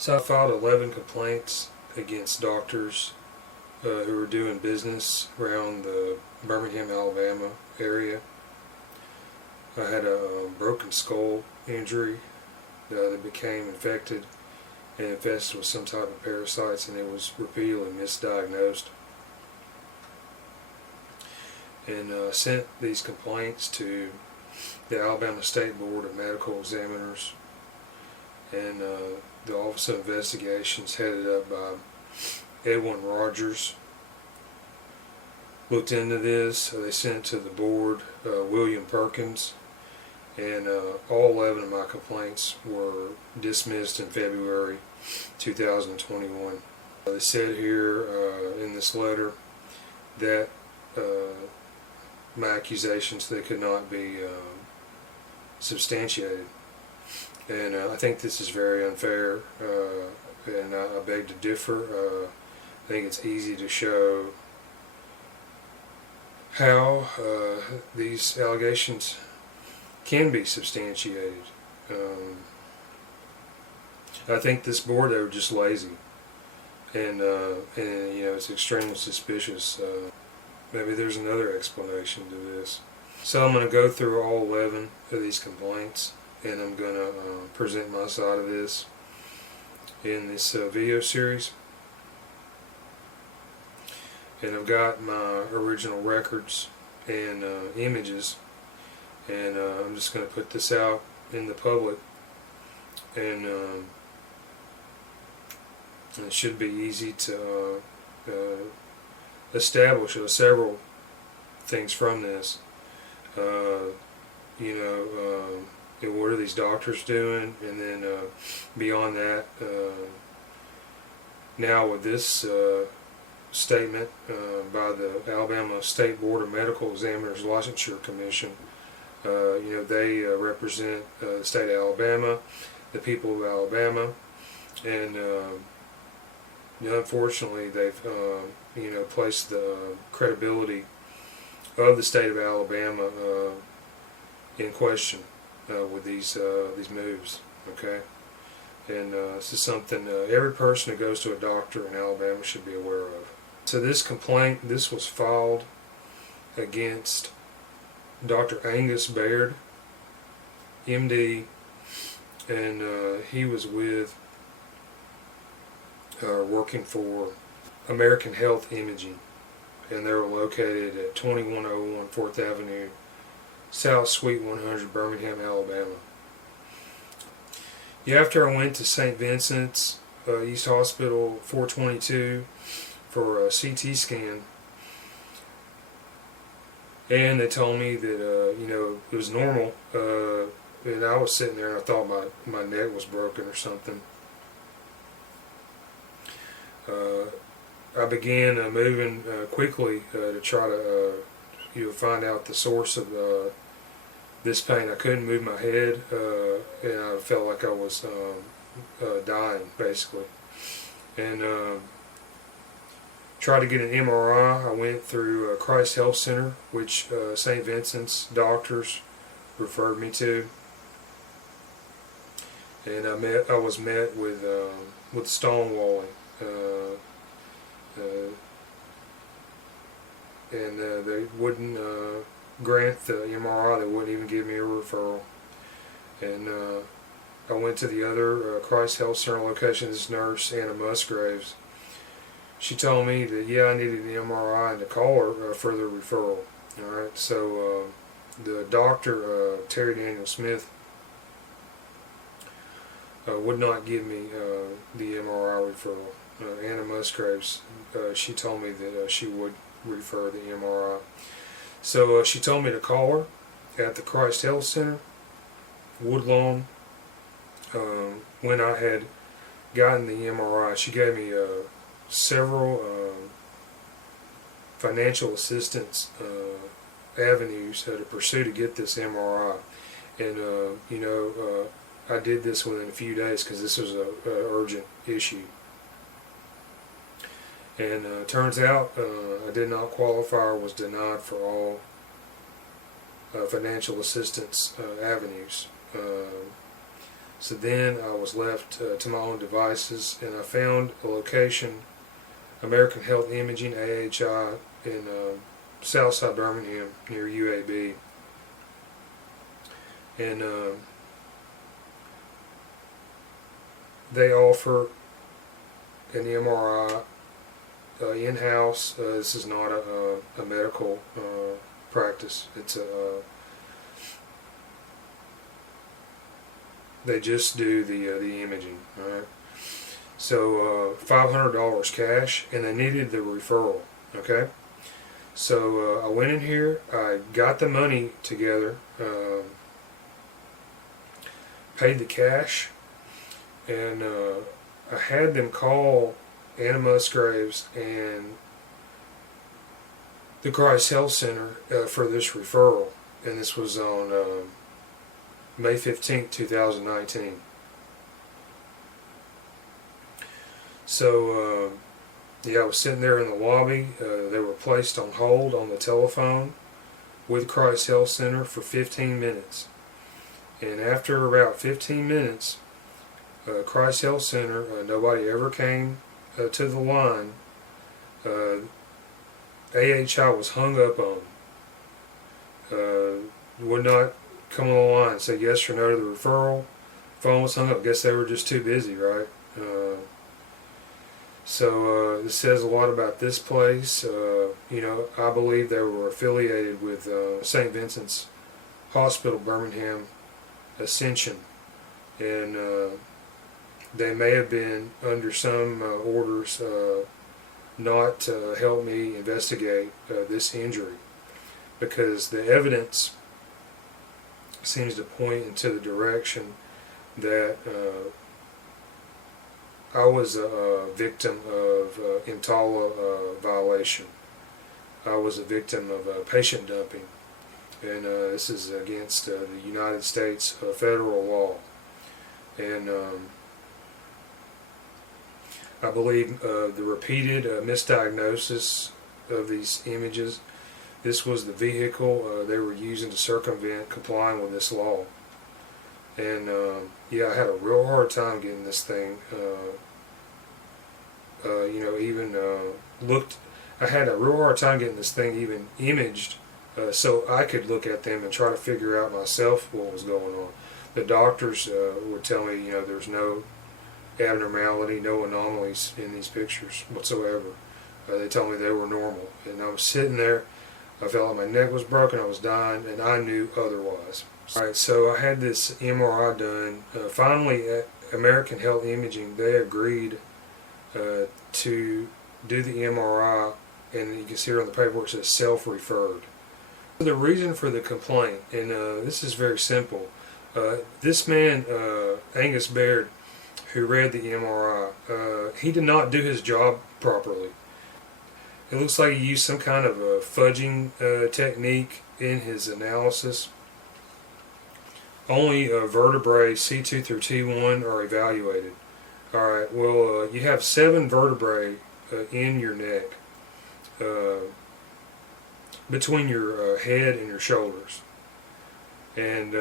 So I filed 11 complaints against doctors who were doing business around the Birmingham, Alabama area. I had a broken skull injury that became infected and infested with some type of parasites, and it was repeatedly misdiagnosed. And sent these complaints to the Alabama State Board of Medical Examiners, and the Office of Investigations, headed up by Edwin Rogers, looked into this. They sent it to the board, William Perkins, and all 11 of my complaints were dismissed in February 2021. They said here in this letter that my accusations, they could not be substantiated. And I think this is very unfair, and I beg to differ. I think it's easy to show how these allegations can be substantiated. I think this board, they were just lazy, and you know, it's extremely suspicious. Maybe there's another explanation to this. So I'm going to go through all 11 of these complaints, and I'm going to present my side of this in this video series. And I've got my original records and images, and I'm just going to put this out in the public, and it should be easy to establish several things from this. You know, what are these doctors doing, and then beyond that, now with this statement by the Alabama State Board of Medical Examiners Licensure Commission, you know, they represent the state of Alabama, the people of Alabama, and you know, unfortunately they've you know, placed the credibility of the state of Alabama in question with these moves. Okay, and this is something every person who goes to a doctor in Alabama should be aware of. So this complaint, this was filed against Dr. Angus Baird M.D, and he was with working for American Health Imaging, and they were located at 2101 4th Avenue, South Suite 100, Birmingham, Alabama. Yeah, after I went to St. Vincent's East Hospital 422 for a CT scan, and they told me that you know, it was normal, and I was sitting there and I thought my neck was broken or something. I began moving quickly to try to you know, find out the source of this pain. I couldn't move my head, and I felt like I was dying, basically. And tried to get an MRI. I went through Christ Health Center, which St. Vincent's doctors referred me to, and I was met with stonewalling. And they wouldn't grant the MRI. They wouldn't even give me a referral. And I went to the other Christ Health Center location. This nurse, Anna Musgraves, she told me that, yeah, I needed the MRI and to call her for the referral. All right, so the doctor, Terry Daniel Smith, would not give me the MRI referral. Anna Musgraves, she told me that she would refer the MRI. So she told me to call her at the Christ Health Center, Woodlawn. When I had gotten the MRI, she gave me several financial assistance avenues to pursue to get this MRI. And you know, I did this within a few days because this was an urgent issue. And turns out I did not qualify or was denied for all financial assistance avenues. So then I was left to my own devices, and I found a location, American Health Imaging, AHI, in Southside Birmingham near UAB. And they offer an MRI in-house. This is not a medical practice. It's they just do the imaging. All right. So $500 cash, and they needed the referral. Okay. So I went in here. I got the money together, paid the cash, and I had them call Anna Musgraves and the Christ Health Center for this referral, and this was on May 15th, 2019. So yeah, I was sitting there in the lobby. They were placed on hold on the telephone with Christ Health Center for 15 minutes. And after about 15 minutes, Christ Health Center, nobody ever came to the line. AHI was hung up on. Would not come on the line and say yes or no to the referral. Phone was hung up. Guess they were just too busy, right? So this says a lot about this place. You know, I believe they were affiliated with St. Vincent's Hospital, Birmingham, Ascension, and they may have been under some orders not to help me investigate this injury, because the evidence seems to point into the direction that I was a victim of EMTALA violation. I was a victim of patient dumping, and this is against the United States federal law. And I believe the repeated misdiagnosis of these images, this was the vehicle they were using to circumvent complying with this law. And yeah, I had a real hard time getting this thing, you know, even I had a real hard time getting this thing even imaged so I could look at them and try to figure out myself what was going on. The doctors would tell me, you know, there's no abnormality, no anomalies in these pictures whatsoever. They told me they were normal. And I was sitting there, I felt like my neck was broken, I was dying, and I knew otherwise. Alright, so I had this MRI done. Finally, at American Health Imaging, they agreed to do the MRI, and you can see here on the paperwork it says self-referred. The reason for the complaint, and this is very simple. This man, Angus Baird, who read the MRI, he did not do his job properly. It looks like he used some kind of a fudging technique in his analysis. Only vertebrae C2 through T1 are evaluated. Alright, well, you have 7 vertebrae in your neck, between your head and your shoulders. And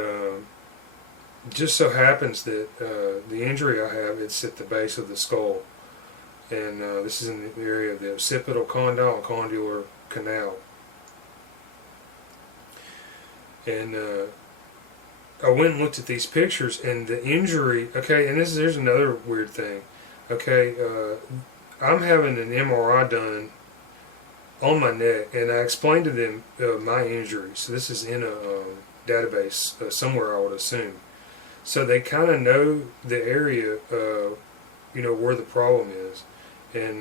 just so happens that the injury I have, it's at the base of the skull. And this is in the area of the occipital condyle and condylar canal. And I went and looked at these pictures, and the injury, okay, and there's another weird thing. Okay, I'm having an MRI done on my neck, and I explained to them my injury. So this is in a database somewhere, I would assume. So they kind of know the area, you know, where the problem is. And,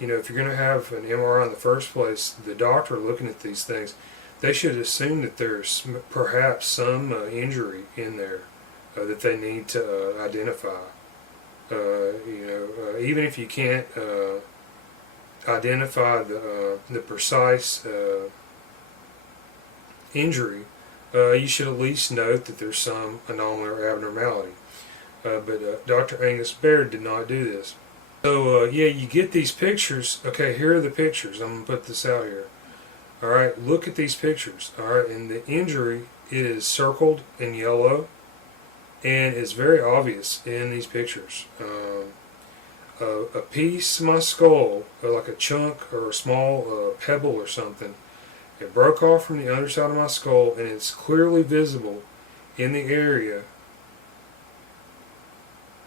you know, if you're going to have an MRI in the first place, the doctor looking at these things, they should assume that there's perhaps some injury in there that they need to identify. You know, even if you can't identify the precise injury, you should at least note that there's some anomaly or abnormality. But Dr. Angus Baird did not do this. So yeah, you get these pictures. Okay, here are the pictures. I'm going to put this out here. Alright, look at these pictures. Alright, and the injury, it is circled in yellow, and it's very obvious in these pictures. A piece of my skull, like a chunk or a small pebble or something, it broke off from the underside of my skull, and it's clearly visible in the area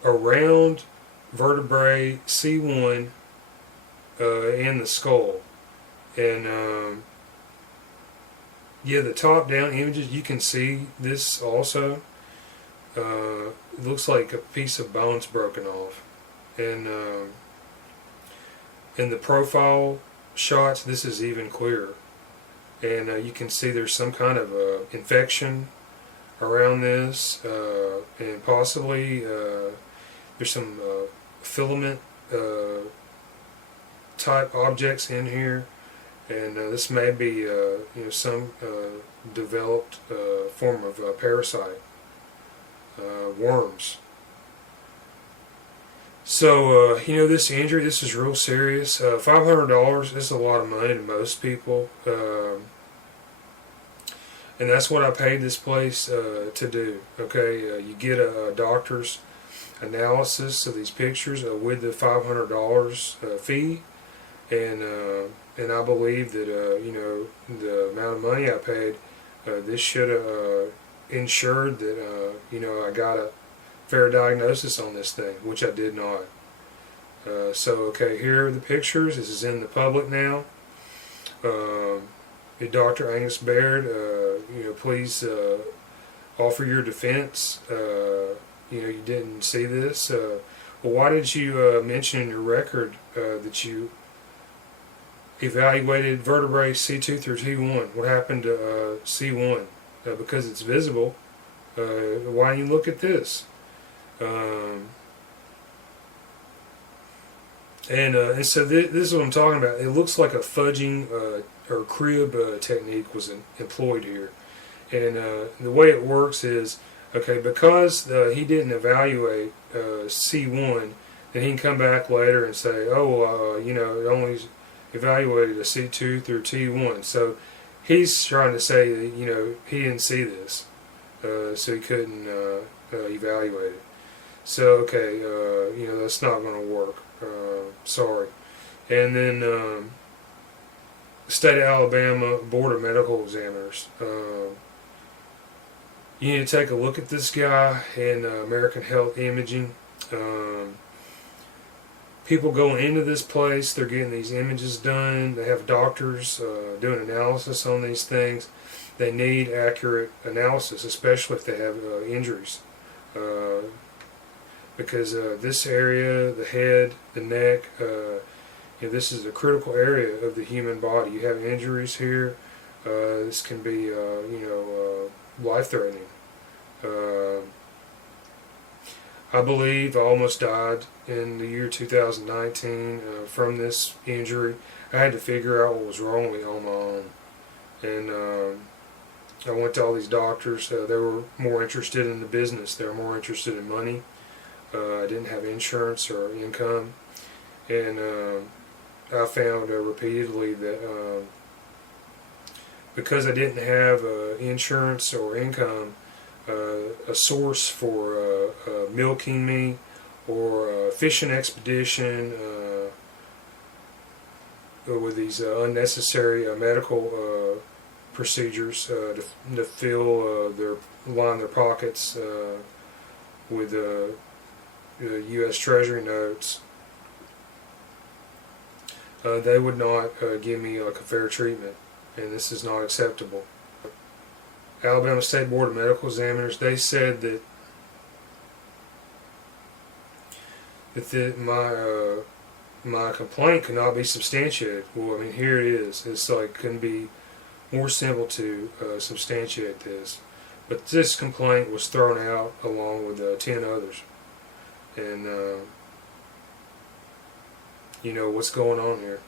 around vertebrae C1 in the skull. And yeah, the top down images, you can see this also. It looks like a piece of bone's broken off. And in the profile shots, this is even clearer. And you can see there's some kind of infection around this, and possibly there's some filament type objects in here, and this may be some developed form of parasite, worms. So this injury, this is real serious. $500 is a lot of money to most people, and that's what I paid this place to do. Okay, you get a doctor's analysis of these pictures with the $500 fee, and I believe that the amount of money I paid, this should have ensured that I got a fair diagnosis on this thing, which I did not. So okay, here are the pictures. This is in the public now. Dr. Angus Baird, please offer your defense. You didn't see this. Well, why did you mention in your record that you evaluated vertebrae C2 through T1? What happened to C1? Because it's visible. Why don't you look at this? And so this is what I'm talking about. It looks like a fudging or crib technique was employed here. And the way it works is, okay, because he didn't evaluate C1, then he can come back later and say, it only evaluated a C2 through T1. So he's trying to say that, he didn't see this, so he couldn't evaluate it. So, okay, that's not going to work. Sorry. And then State of Alabama Board of Medical Examiners. You need to take a look at this guy in American Health Imaging. People going into this place, they're getting these images done. They have doctors doing analysis on these things. They need accurate analysis, especially if they have injuries. Because this area, the head, the neck, this is a critical area of the human body. You have injuries here. This can be, life-threatening. I believe I almost died in the year 2019 from this injury. I had to figure out what was wrong with me on my own. And I went to all these doctors. They were more interested in the business. They were more interested in money. I didn't have insurance or income. And I found repeatedly that because I didn't have insurance or income, a source for milking me or fishing expedition with these unnecessary medical procedures to fill line their pockets with U.S. Treasury notes. They would not give me like a fair treatment, and this is not acceptable. Alabama State Board of Medical Examiners, they said that my complaint could not be substantiated. Well, I mean, here it is. It's like couldn't be more simple to substantiate this. But this complaint was thrown out along with 10 others. And what's going on here.